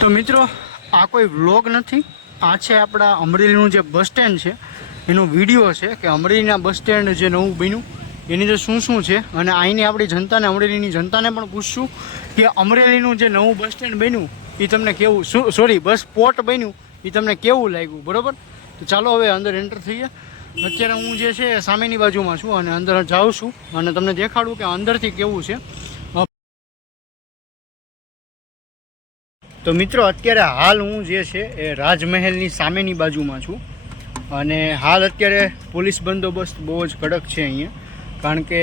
તો મિત્રો આ કોઈ વ્લોગ નથી, આ છે આપણા અમરેલીનું જે બસ સ્ટેન્ડ છે એનો વિડીયો છે કે અમરેલીના બસ સ્ટેન્ડ જે નવું બન્યું એની અંદર શું શું છે, અને અહીંની આપણી જનતાને, અમરેલીની જનતાને પણ પૂછશું કે અમરેલીનું જે નવું બસ સ્ટેન્ડ બન્યું એ તમને કેવું, સોરી બસ સ્પોટ બન્યું એ તમને કેવું લાગ્યું, બરાબર? તો ચાલો હવે અંદર એન્ટર થઈએ. અત્યારે હું જે છે સામેની બાજુમાં છું અને અંદર જાઉં છું અને તમને દેખાડું કે અંદરથી કેવું છે. તો મિત્રો અત્યારે હાલ હું જે છે એ રાજમહેલની સામેની બાજુમાં છું અને હાલ અત્યારે પોલીસ બંદોબસ્ત બહુ જ કડક છે અહીંયા, કારણ કે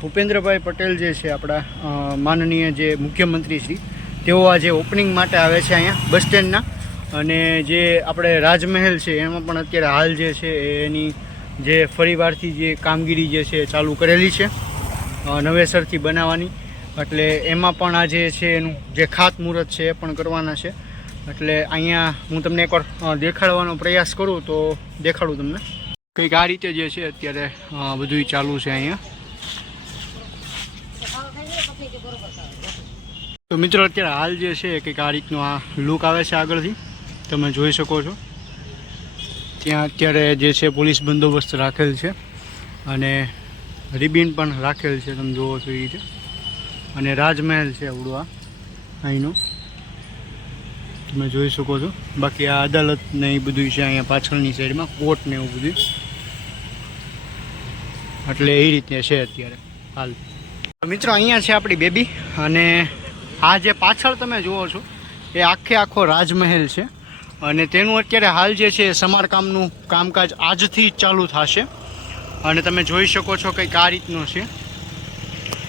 ભૂપેન્દ્રભાઈ પટેલ જે છે આપણા માનનીય જે મુખ્યમંત્રી શ્રી, તેઓ આજે ઓપનિંગ માટે આવે છે અહીંયા બસ સ્ટેન્ડના. અને જે આપણે રાજમહેલ છે એમાં પણ અત્યારે હાલ જે છે એની જે ફરીવારથી જે કામગીરી જે છે ચાલુ કરેલી છે નવેસરથી બનાવવાની, એટલે એમાં પણ આજે છે એનું જે ખાતમુહૂર્ત છે એ પણ કરવાના છે. એટલે અહીંયા હું તમને એકવાર દેખાડવાનો પ્રયાસ કરું તો દેખાડું તમને. કંઈક આ રીતે જે છે અત્યારે બધું ચાલુ છે અહીંયા. તો મિત્રો અત્યારે હાલ જે છે કંઈક આ રીતનો આ લુક આવે છે આગળથી, તમે જોઈ શકો છો. ત્યાં અત્યારે જે છે પોલીસ બંદોબસ્ત રાખેલ છે અને રિબિન પણ રાખેલ છે, તમે જોવો છો એ રીતે. અને રાજમહેલ છે આવડું આ અહીંનું, તમે જોઈ શકો છો. બાકી આ અદાલત ને એ બધું છે અહીંયા પાછળની સાઈડમાં, કોર્ટ ને એવું બધું. એટલે એ રીતે છે અત્યારે હાલ. મિત્રો અહીંયા છે આપણી બેબી, અને આ જે પાછળ તમે જુઓ છો એ આખો રાજમહેલ છે અને તેનું અત્યારે હાલ જે છે સમારકામનું કામકાજ આજથી જ ચાલુ થશે. અને તમે જોઈ શકો છો કંઈક આ રીતનું છે,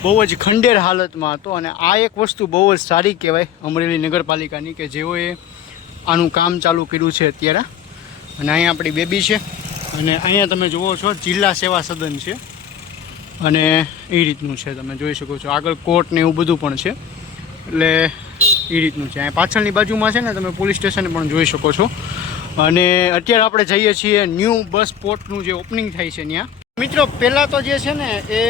બહુ જ ખંડેર હાલતમાં હતો. અને આ એક વસ્તુ બહુ જ સારી કહેવાય અમરેલી નગરપાલિકાની કે જેઓએ આનું કામ ચાલુ કર્યું છે અત્યારે. અને અહીંયા આપણી બેબી છે અને અહીંયા તમે જુઓ છો જિલ્લા સેવા સદન છે અને એ રીતનું છે, તમે જોઈ શકો છો. આગળ કોર્ટ ને એવું બધું પણ છે, એટલે એ રીતનું છે. અહીંયા પાછળની બાજુમાં છે ને તમે પોલીસ સ્ટેશન પણ જોઈ શકો છો. અને અત્યારે આપણે જઈએ છીએ ન્યૂ બસ સ્પોટનું જે ઓપનિંગ થાય છે ત્યાં. મિત્રો પહેલાં તો જે છે ને એ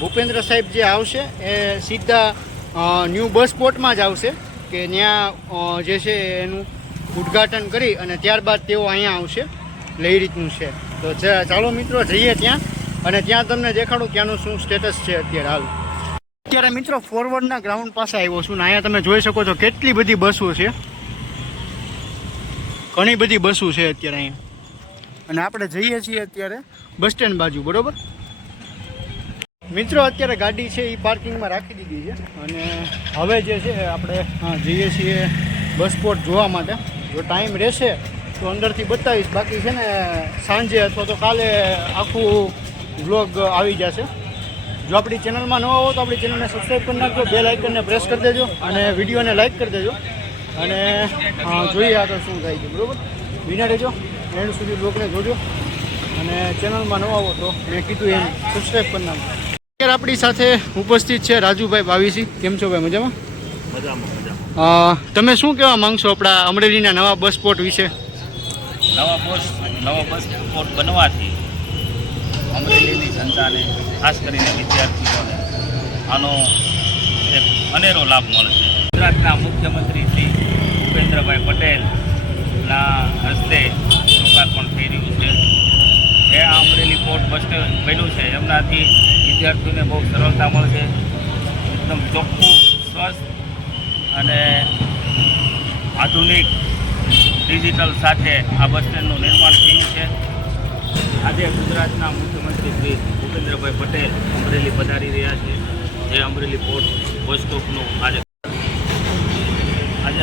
ભૂપેન્દ્ર સાહેબ જે આવશે એ સીધા ન્યૂ બસ સ્પોટમાં જ આવશે, કે ત્યાં જે છે એનું ઉદ્ઘાટન કરી અને ત્યારબાદ તેઓ અહીંયા આવશે. એટલે એ રીતનું છે. તો ચાલો મિત્રો જઈએ ત્યાં અને ત્યાં તમને દેખાડું ત્યાંનું શું સ્ટેટસ છે અત્યારે હાલ. અત્યારે મિત્રો ફોરવર્ડના ગ્રાઉન્ડ પાસે આવ્યો છું ને અહીંયા તમે જોઈ શકો છો કેટલી બધી બસો છે, ઘણી બધી બસો છે અત્યારે અહીંયા. અને આપણે જઈએ છીએ અત્યારે બસ સ્ટેન્ડ બાજુ, બરોબર? મિત્રો અત્યારે ગાડી છે એ પાર્કિંગમાં રાખી દીધી છે અને હવે જે છે આપણે જઈએ છીએ બસ સ્પોટ જોવા માટે. જો ટાઈમ રહેશે તો અંદરથી બતાવીશ, બાકી છે ને સાંજે અથવા તો કાલે આખું વ્લોગ આવી જશે. જો આપણી ચેનલમાં નવા હો તો આપણી ચેનલને સબસ્ક્રાઈબ કરી નાખજો, બેલ આઇકનને પ્રેસ કરી દેજો અને વિડીયોને લાઇક કરી દેજો. અને જોઈએ આગળ શું થાય છે, બરાબર? વિના રહેજો, એન્ડ સુધી બ્લોગને જોજો અને ચેનલમાં નવા હો તો મેં કીધું એમ સબસ્ક્રાઈબ કરી નાખજો. અત્યારે આપણી સાથે ઉપસ્થિત છે રાજુભાઈ બાવીસી. કેમ છો ભાઈ? મજામાં? મજામાં. તમે શું કહેવા માંગશો આપણા અમરેલીના નવા બસ સ્પોટ વિશે? નવા બસ સ્પોટ બનવાથી અમરેલીની જનતાને, ખાસ કરીને વિદ્યાર્થીઓને આનો એક અનેરો લાભ મળશે. ગુજરાતના મુખ્યમંત્રી શ્રી ભૂપેન્દ્રભાઈ પટેલના હસ્તે લોકાર્પણ થઈ રહ્યું છે. જે આ અમરેલી પોર્ટ બસ સ્ટેન્ડ બન્યું છે એમનાથી વિદ્યાર્થીઓને બહુ સરળતા મળશે. એકદમ ચોખ્ખું, સ્વસ્થ અને આધુનિક ડિજિટલ સાથે આ બસ સ્ટેન્ડનું નિર્માણ થયું છે. આજે ગુજરાતના મુખ્યમંત્રી શ્રી ભૂપેન્દ્રભાઈ પટેલ અમરેલી પધારી રહ્યા છે. જે અમરેલી પોર્ટ બસ સ્ટોપનું આજે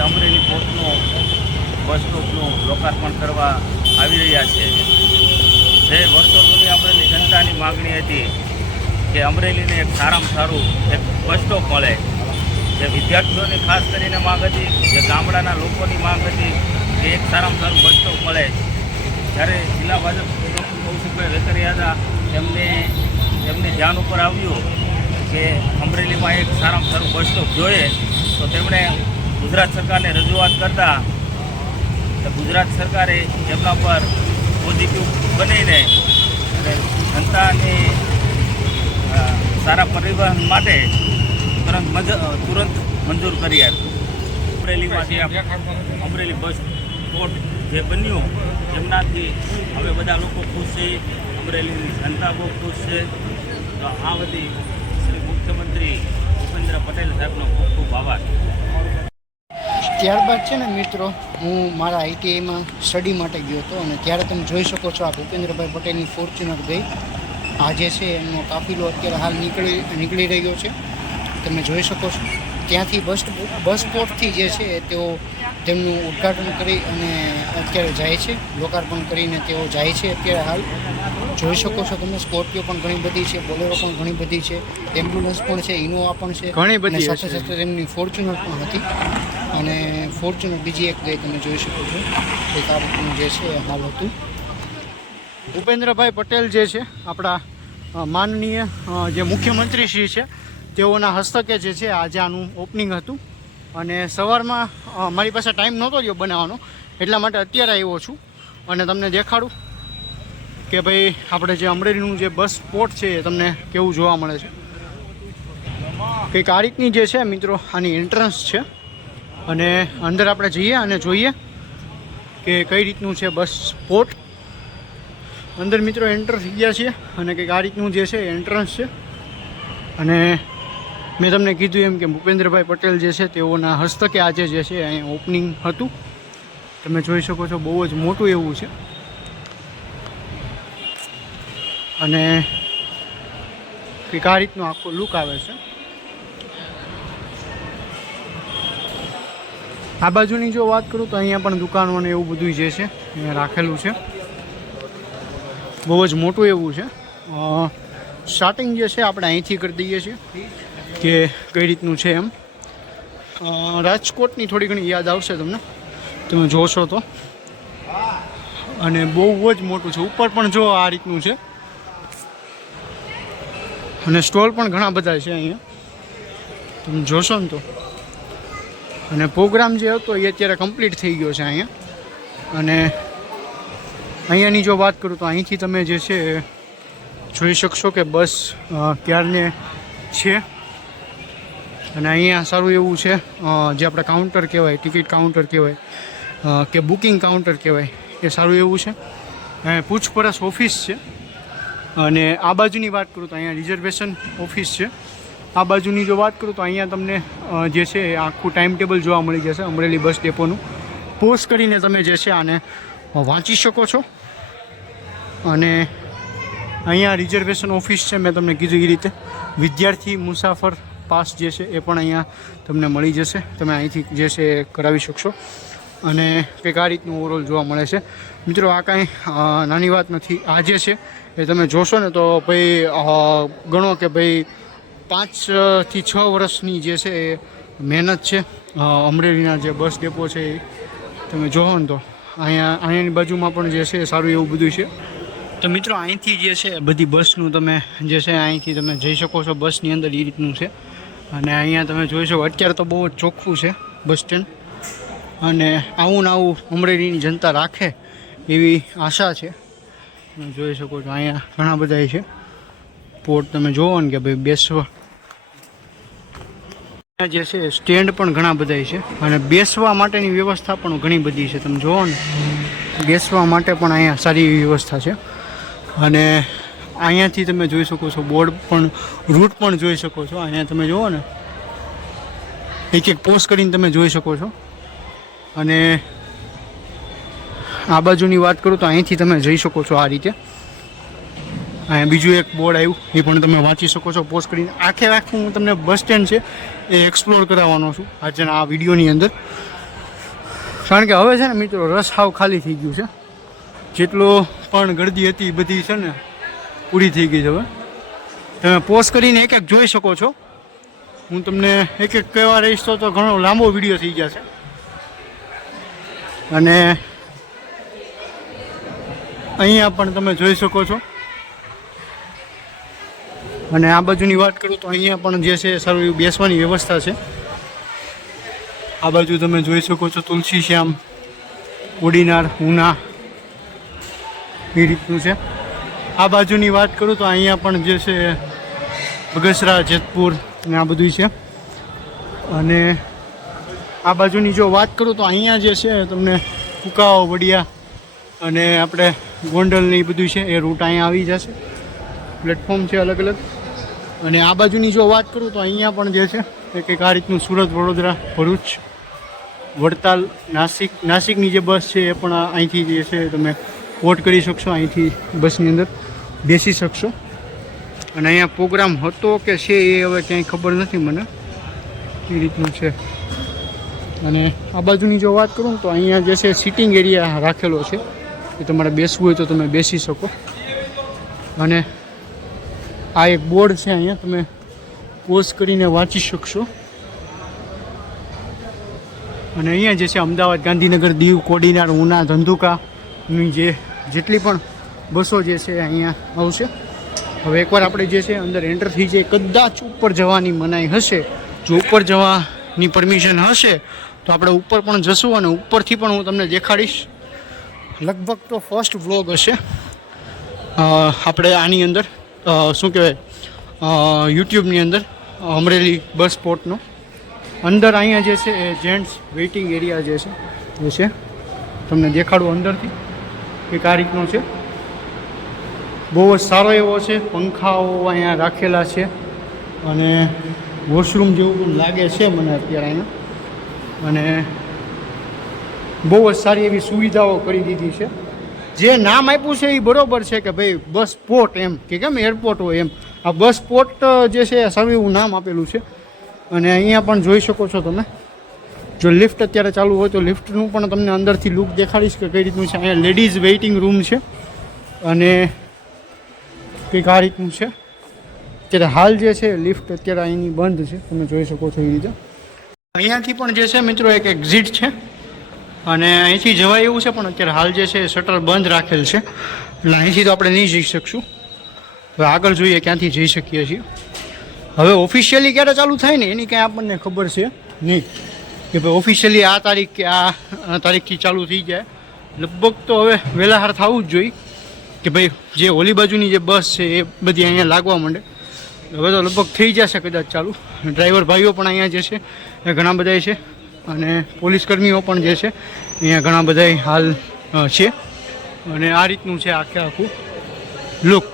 અમરેલી પોર્ટનું બસ સ્ટોપનું લોકાર્પણ કરવા આવી રહ્યા છે. જે વર્ષો જૂની અમરેલી જનતાની માગણી હતી કે અમરેલીને એક સારામાં સારું એક બસ સ્ટોપ મળે. જે વિદ્યાર્થીઓની ખાસ કરીને માગ હતી, જે ગામડાના લોકોની માગ હતી કે એક સારામાં સારું બસ સ્ટોપ મળે. જ્યારે જિલ્લા ભાજપ કૌશિકભાઈ વેકરિયા હતા એમને ધ્યાન ઉપર આવ્યું કે અમરેલીમાં એક સારામાં સારું બસ સ્ટોપ જોઈએ, તો તેમણે ગુજરાત સરકારને રજૂઆત કરતા ગુજરાત સરકારે એમના પર પોઝિટિવ બનીને અને જનતાની સારા પરિવહન માટે તુરંત મંજૂર કરી આપ્યું. અમરેલીમાંથી અમરેલી બસ સ્પોટ જે બન્યું એમનાથી હવે બધા લોકો ખુશ છે, અમરેલીની જનતા બહુ ખુશ છે. તો આ બધી શ્રી મુખ્યમંત્રી ભૂપેન્દ્ર પટેલ સાહેબનો ખૂબ ખૂબ આભાર. ત્યારબાદ છે ને મિત્રો, હું મારા ITIમાં સ્ટડી માટે ગયો હતો અને ત્યારે તમે જોઈ શકો છો આ ભૂપેન્દ્રભાઈ પટેલની ફોર્ચ્યુનર ગઈ. આ જે છે એમનો કાફિલો અત્યારે હાલ નીકળી રહ્યો છે, તમે જોઈ શકો છો. ત્યાંથી બસ સ્પોટથી જે છે તેઓ તેમનું ઉદ્ઘાટન કરી અને અત્યારે જાય છે, લોકાર્પણ કરીને તેઓ જાય છે. અત્યારે હાલ જોઈ શકો છો તમે, સ્કોર્પિયો પણ ઘણી બધી છે, બોલેરો પણ ઘણી બધી છે, એમ્બ્યુલન્સ પણ છે, ઇનોવા પણ છે, ઘણી બધી. સાથે સાથે તેમની ફોર્ચ્યુનર પણ હતી અને ફોર્ચ્યુનર બીજી એક ગઈ, તમે જોઈ શકો છો. એક આ રીતનું જે છે હાલ હતું. ભૂપેન્દ્રભાઈ પટેલ જે છે આપણા માનનીય જે મુખ્યમંત્રી શ્રી છે તેઓના હસ્તકે જે છે આજે આનું ઓપનિંગ હતું. અને સવારમાં મારી પાસે ટાઈમ નહોતો રહ્યો બનાવવાનો, એટલા માટે અત્યારે આવ્યો છું અને તમને દેખાડું કે ભાઈ આપણે જે અમરેલીનું જે બસ સ્પોટ છે એ તમને કેવું જોવા મળે છે. કંઈક આ રીતની જે છે મિત્રો આની એન્ટ્રન્સ છે અને અંદર આપણે જઈએ અને જોઈએ કે કઈ રીતનું છે બસ સ્પોટ. અંદર મિત્રો એન્ટર થઈ ગયા છીએ અને કંઈક આ રીતનું જે છે એન્ટ્રન્સ છે. અને મેં તમને કીધું એમ કે ભૂપેન્દ્રભાઈ પટેલ જે છે તેઓના હસ્તકે આજે જે છે અહીંયા ઓપનિંગ હતું. તમે જોઈ શકો છો, બહુ જ મોટું એવું છે. અને કંઈક આ રીતનો આખો લુક આવે છે. આ બાજુની જો વાત કરું તો અહીંયા પણ દુકાનો અને એવું બધું જે છે અહીંયા રાખેલું છે. બહુ જ મોટું એવું છે. સ્ટાર્ટિંગ જે છે આપણે અહીંથી કરી દઈએ છીએ કે કઈ રીતનું છે એમ. રાજકોટની થોડી ઘણી યાદ આવશે તમને, તમે જોશો તો. અને બહુ જ મોટું છે. ઉપર પણ જો આ રીતનું છે અને સ્ટોલ પણ ઘણા બધા છે અહીંયા, તમે જોશો ને તો. અને પ્રોગ્રામ જે હતો એ અત્યારે કમ્પ્લીટ થઈ ગયો છે અહીંયા. અને અહીંયાની જો વાત કરું તો અહીંથી તમે જે છે જોઈ શકશો કે બસ ક્યારને છે. અને અહીંયા સારું એવું છે, જે આપણે કાઉન્ટર કહેવાય, ટિકિટ કાઉન્ટર કહેવાય કે બુકિંગ કાઉન્ટર કહેવાય, એ સારું એવું છે. પૂછપરછ ઓફિસ છે. અને આ બાજુની વાત કરું તો અહીંયા રિઝર્વેશન ઓફિસ છે. આ બાજુની જો વાત કરું તો અહીંયા તમને જે છે આખું ટાઈમ ટેબલ જોવા મળી જશે અમરેલી બસ ડેપોનું. પોઝ કરીને તમે જે છે આને વાંચી શકો છો. અને અહીંયા રિઝર્વેશન ઓફિસ છે, મેં તમને કીધું એ રીતે. વિદ્યાર્થી મુસાફર પાસ જે છે એ પણ અહીંયા તમને મળી જશે, તમે અહીંથી જે છે એ કરાવી શકશો. અને કંઈક આ રીતનું ઓવરઓલ જોવા મળે છે. મિત્રો આ કાંઈ નાની વાત નથી. આ જે છે એ તમે જોશો ને તો ભાઈ ગણો કે ભાઈ 5 થી 6 વર્ષની જે છે એ મહેનત છે અમરેલીના જે બસ ડેપો છે એ તમે જોવો ને તો. અહીંયાની બાજુમાં પણ જે છે સારું એવું બધું છે. તો મિત્રો અહીંથી જે છે બધી બસનું તમે જે છે અહીંથી તમે જઈ શકો છો બસની અંદર, એ રીતનું છે. અને અહીંયા તમે જોઈ શકો અત્યારે તો બહુ જ ચોખ્ખું છે બસ સ્ટેન્ડ. અને આવું ને આવું અમરેલીની જનતા રાખે એવી આશા છે. તમે જોઈ શકો છો અહીંયા ઘણા બધા છે પોર્ટ, તમે જોવો ને કે ભાઈ બેસવા જે છે સ્ટેન્ડ પણ ઘણા બધા છે. અને બેસવા માટેની વ્યવસ્થા પણ ઘણી બધી છે, તમે જોવો ને. બેસવા માટે પણ અહીંયા સારી એવી વ્યવસ્થા છે. અને અહીંયાથી તમે જોઈ શકો છો બોર્ડ પણ, રૂટ પણ જોઈ શકો છો. અહીંયા તમે જુઓ ને, એક એક પોસ્ટ કરીને તમે જોઈ શકો છો. અને આ બાજુની વાત કરું તો અહીંથી તમે જઈ શકો છો આ રીતે. અહીંયા બીજું એક બોર્ડ આવ્યું, એ પણ તમે વાંચી શકો છો પોસ્ટ કરીને. આખું હું તમને બસ સ્ટેન્ડ છે એ એક્સપ્લોર કરાવવાનો છું આજના આ વિડીયોની અંદર. કારણ કે હવે છે ને મિત્રો રસ હાવ ખાલી થઈ ગયું છે. જેટલો પણ ગળદી હતી એ બધી છે ને પૂરી થઈ ગઈ છે. હવે તમે પોઝ કરીને એક એક જોઈ શકો છો. હું તમને એક એક કહેવા રહીશ તો ઘણો લાંબો વિડીયો થઈ જશે. અને અહીંયા પણ તમે જોઈ શકો છો. અને આ બાજુની વાત કરું તો અહીંયા પણ જે છે સારું એવું બેસવાની વ્યવસ્થા છે. આ બાજુ તમે જોઈ શકો છો તુલસી શ્યામ, ઓડીનાર, ઉના, એ રીતનું છે. આ બાજુની વાત કરું તો અહીંયા પણ જે છે બગસરા, જેતપુર ને આ બધું છે. અને આ બાજુની જો વાત કરું તો અહીંયા જે છે તમને કુકાઓ વડિયા અને આપણે ગોંડલને એ બધું છે એ રૂટ અહીંયા આવી જશે. પ્લેટફોર્મ છે અલગ અલગ. અને આ બાજુની જો વાત કરું તો અહીંયા પણ જે છે એ કંઈક આ રીતનું સુરત, વડોદરા, ભરૂચ, વડતાલ, નાસિકની જે બસ છે એ પણ અહીંથી જે છે તમે વોટ કરી શકશો. અહીંથી બસની અંદર બેસી શકશો. અને અહીંયા પ્રોગ્રામ હતો કે છે એ હવે ક્યાંય ખબર નથી મને, એ રીતનું છે. અને આ બાજુની જો વાત કરું તો અહીંયા જે છે સિટિંગ એરિયા રાખેલો છે, કે તમારે બેસવું હોય તો તમે બેસી શકો. અને આ એક બોર્ડ છે, અહીંયા તમે પોઝ કરીને વાંચી શકશો. અને અહીંયા જે છે અમદાવાદ, ગાંધીનગર, દીવ, કોડીનાર, ઉના, ધંધુકાની જેટલી પણ બસો જે છે અહીંયા આવશે. હવે એકવાર આપણે જે છે અંદર એન્ટર થઈ જાય, કદાચ ઉપર જવાની મનાઈ હશે, જો ઉપર જવાની પરમિશન હશે તો આપણે ઉપર પણ જશું અને ઉપરથી પણ હું તમને દેખાડીશ. લગભગ તો ફર્સ્ટ વ્લોગ હશે આપણે આની અંદર શું કહેવાય યુટ્યુબની અંદર અમરેલી બસ સ્પોટનો. અંદર અહીંયા જે છે એ જેન્ટ્સ વેઇટિંગ એરિયા જે છે તમને દેખાડું અંદરથી કંઈક આ રીતનો છે. બહુ જ સારો એવો છે, પંખાઓ અહીંયા રાખેલા છે અને વોશરૂમ જેવું પણ લાગે છે મને અત્યારે અહીંયા. અને બહુ જ સારી એવી સુવિધાઓ કરી દીધી છે. જે નામ આપ્યું છે એ બરોબર છે કે ભાઈ બસ સ્પોટ, એમ કે કેમ એરપોર્ટ હોય એમ, આ બસ સ્પોટ જે છે સારું એવું નામ આપેલું છે. અને અહીંયા પણ જોઈ શકો છો તમે, જો લિફ્ટ અત્યારે ચાલુ હોય તો લિફ્ટનું પણ તમને અંદરથી લુક દેખાડીશ કે કઈ રીતનું છે. અહીંયા લેડીઝ વેઇટિંગ રૂમ છે અને કંઈક આ રીતનું છે. અત્યારે હાલ જે છે લિફ્ટ અત્યારે અહીંની બંધ છે, તમે જોઈ શકો છો એ રીતે. અહીંયાથી પણ જે છે મિત્રો એક એક્ઝિટ છે અને અહીંથી જવાય એવું છે, પણ અત્યારે હાલ જે છે શટર બંધ રાખેલ છે, એટલે અહીંથી તો આપણે નહીં જઈ શકશું. હવે આગળ જોઈએ ક્યાંથી જઈ શકીએ છીએ. હવે ઓફિશિયલી ક્યારે ચાલુ થાય ને એની કાંઈ આપણને ખબર છે નહીં કે ભાઈ ઓફિશિયલી આ તારીખ કે આ તારીખથી ચાલુ થઈ જાય. લગભગ તો હવે વહેલાહાર થવું જ જોઈએ કે ભાઈ જે ઓલી બાજુની જે બસ છે એ બધી અહીંયા લાગવા માંડે. હવે તો લગભગ થઈ જશે કદાચ ચાલુ. ડ્રાઈવર ભાઈઓ પણ અહીંયા જે છે એ ઘણા બધા છે અને પોલીસ કર્મીઓ પણ જે છે અહીંયા ઘણા બધા હાલ છે. અને આ રીતનું છે આખું લુક.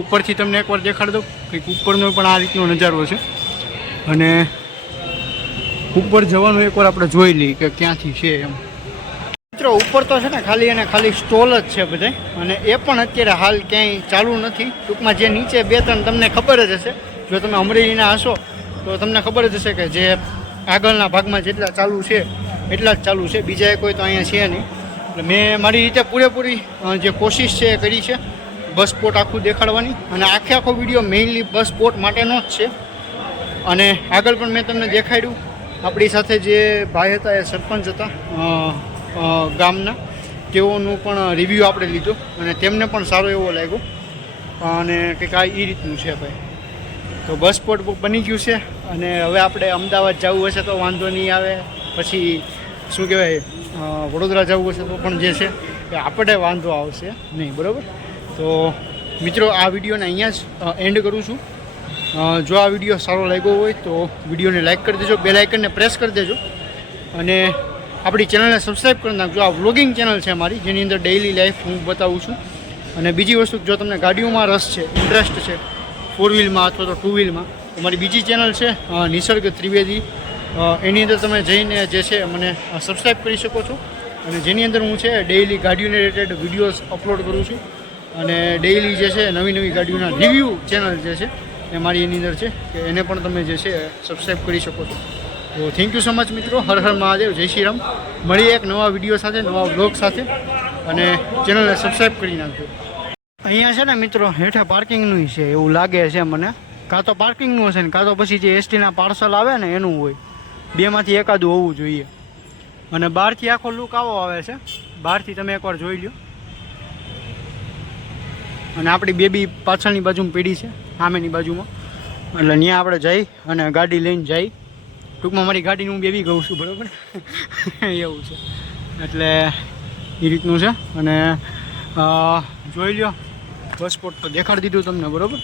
ઉપરથી તમને એકવાર દેખાડી દઉં કંઈક ઉપરનો પણ આ રીતનો નજારો છે. અને ઉપર જવાનું એકવાર આપણે જોઈ લઈએ કે ક્યાંથી છે એમ. મિત્રો ઉપર તો છે ને ખાલી અને ખાલી સ્ટોલ જ છે બધા, અને એ પણ અત્યારે હાલ ક્યાંય ચાલુ નથી. ટૂંકમાં જે નીચે બે ત્રણ તમને ખબર જ હશે, જો તમે અમરેલીના હશો તો તમને ખબર જ હશે કે જે આગળના ભાગમાં જેટલા ચાલુ છે એટલા જ ચાલુ છે, બીજા કોઈ તો અહીંયા છે નહીં. એટલે મેં મારી રીતે પૂરેપૂરી જે કોશિશ છે એ કરી છે બસ સ્પોટ આખું દેખાડવાની. અને આખો વિડીયો મેઇનલી બસ સ્પોટ માટેનો જ છે. અને આગળ પણ મેં તમને દેખાડ્યું, આપણી સાથે જે ભાઈ હતા એ સરપંચ હતા ગામના, તેઓનું પણ રિવ્યૂ આપણે લીધો અને તેમને પણ સારો એવો લાગ્યો. અને કંઈક આ એ રીતનું છે ભાઈ. તો બસ સ્પોટ બની ગયું છે અને હવે આપણે અમદાવાદ જવું હશે તો વાંધો નહીં આવે, પછી શું કહેવાય વડોદરા જવું હશે તો પણ જે છે એ આપણે વાંધો આવશે નહીં, બરાબર. તો મિત્રો આ વિડીયોને અહીંયા જ એન્ડ કરું છું. જો આ વિડીયો સારો લાગ્યો હોય તો વિડીયોને લાઇક કરી દેજો, બેલ આઇકનને પ્રેસ કરી દેજો અને આપણી ચેનલને સબસ્ક્રાઈબ કરી નાખજો. આ વ્લોગિંગ ચેનલ છે મારી, જેની અંદર ડેઇલી લાઈફ હું બતાવું છું. અને બીજી વસ્તુ, જો તમને ગાડીઓમાં રસ છે, ઇન્ટરેસ્ટ છે, 4 વ્હીલમાં અથવા તો 2 વ્હીલમાં, તો મારી બીજી ચેનલ છે નિસર્ગ ત્રિવેદી. એની અંદર તમે જઈને જે છે મને સબસ્ક્રાઈબ કરી શકો છો. અને જેની અંદર હું છે ડેઇલી ગાડીઓને રિલેટેડ વિડીયોઝ અપલોડ કરું છું. અને ડેઇલી જે છે નવી ગાડીઓના રિવ્યૂ ચેનલ જે છે એ મારી એની અંદર છે, કે એને પણ તમે જે છે સબસ્ક્રાઈબ કરી શકો છો. તો થેન્ક યુ સો મચ મિત્રો. હર હર મહાદેવ, જય શ્રી રામ. મળીએ એક નવા વિડીયો સાથે, નવા બ્લોગ સાથે, અને ચેનલને સબસ્ક્રાઈબ કરી નાખજો. અહીંયા છે ને મિત્રો હેઠે પાર્કિંગનું છે એવું લાગે છે મને, કાં તો પાર્કિંગનું હશે ને કાં તો પછી જે એસટીના પાર્સલ આવે ને એનું હોય, બેમાંથી એકાદું હોવું જોઈએ. અને બહારથી આખો લુક આવો આવે છે, બહારથી તમે એકવાર જોઈ લો. અને આપણી બેબી પાછળની બાજુમાં પીડી છે, સામેની બાજુમાં, એટલે ત્યાં આપણે જઈ અને ગાડી લઈને જઈ. ટૂંકમાં મારી ગાડીનું હું બેબી કહું છું, બરાબર એવું છે. એટલે એ રીતનું છે. અને જોઈ લો બસ સ્પોટ તો દેખાડી દીધું તમને, બરાબર.